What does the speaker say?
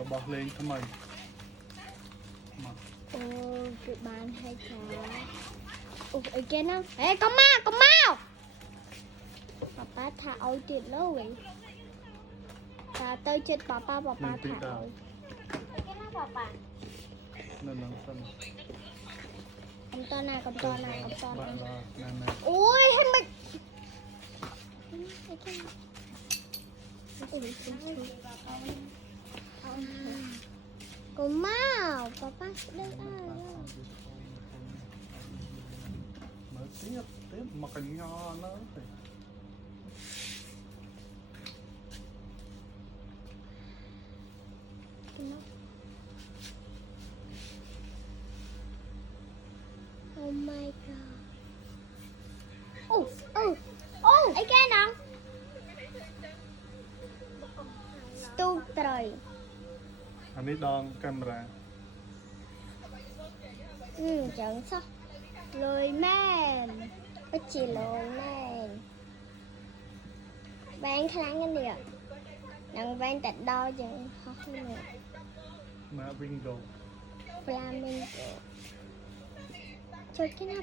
របស់លេងថ្មីមក អូគឺបានហើយចាអូអីគេណាហេកុំមកប៉ាប៉ាថាឲ្យទៀតលើវិញតាទៅចិត្តប៉ាថាឲ្យអីគេណាប៉ាប៉ា នៅនឹងសិន កំតណា បាក់ឡាណែ អូយហេមិនអីគេកុំមកប៉ាប៉ាស្ដីអើយ មើលទៀតមកកញ្ញោនៅទេ Oh my god អូអីគេណាស្ទូកត្រី អានេះដងកាមេរ៉ា ចឹងសោះលុយមែនពិតជាលុយមែនវែងខ្លាំងណាស់នេះនឹងវែងតែដល់ចឹងហោះនេះ មក window flamingo ជួយគេណា